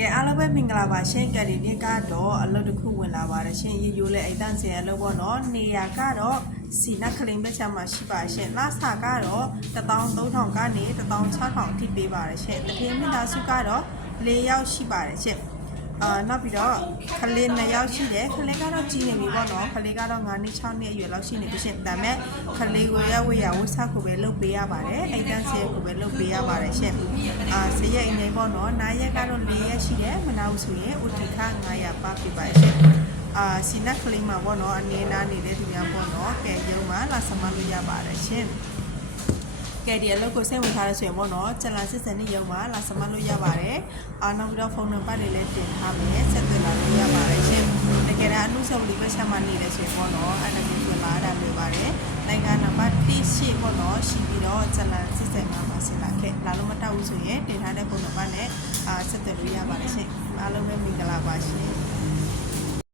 ကဲအားလုံးပဲမင်္ဂလာပါရှင်ကဲဒီနေ့ကတော့အလုပ်တစ်ခုဝင်လာပါတယ်ရှင်ရေရိုးလဲအိမ်တန့်စင်အလုပ်ပေါ့နော်နေရာကတော့စီနက်ကလင်းဘက်ချမှာရှိပါရှင်လစာကတော့13000ကနေ16000အထိပေးပါတယ်ရှင်တကယ်မိသားစုကတော့၄ယောက်ရှိပါတယ်ရှင် အာနောက်ပြီးတော့ခလေး2ယောက်ရှိတယ်ခလေးကတော့ကြီးနေပြီပေါ့နော်ခလေးကတော့9နှစ်6နှစ်အရွယ်လောက်ရှိနေပြီရှင်ဒါပေမဲ့ခလေးကိုရဝေရဝတ်စားကိုပဲလုပ်ပေးရပါတယ်အိမ်တန်းစင်ကိုပဲလုပ်ပေးရပါတယ်ရှင်အာစရက်အိမ်နေပေါ့နော်နားရက်ကတော့4ရက်ရှိတယ်မနာဘူးဆိုရင်ဥတီခ900ပါပြပါရှင်အာစီနက်ကလေးမှာပေါ့နော်အနေနာနေတဲ့သူများပေါ့နော်ကဲရုံမှာလာစမလို့ရပါတယ်ရှင်ကဲဒီအလုပ်ကိုစိတ်ဝင်စားရဆိုရင်ပေါ့နော်ကျန်လာစစ်စံနေရုံမှာလာစမလို့ရပါတယ်။ အာနောက်ပြီးတော့ဖုန်းနံပါတ်တွေလည်းတင်ထားမယ်ဆက်သွယ်လာလို့ရပါတယ်ရှင်။တကယ်တော့အမှုဆောင်လေးပဲဆက်မနေတယ်ဆိုရင်ပေါ့နော်အဲ့ဒါမျိုးဝင်လာတာမျိုးပါတယ်။နိုင်ငံနံပါတ်1ရှိပေါ့နော်ရှိပြီးတော့ကျန်လာစစ်စံမှာပါဆင်လာခဲ့လာလို့မတောက်ဘူးဆိုရင်တင်ထားတဲ့ဖုန်းနံပါတ်နဲ့အာဆက်သွယ်လို့ရပါတယ်ရှင်။အားလုံးပဲမင်္ဂလာပါရှင်။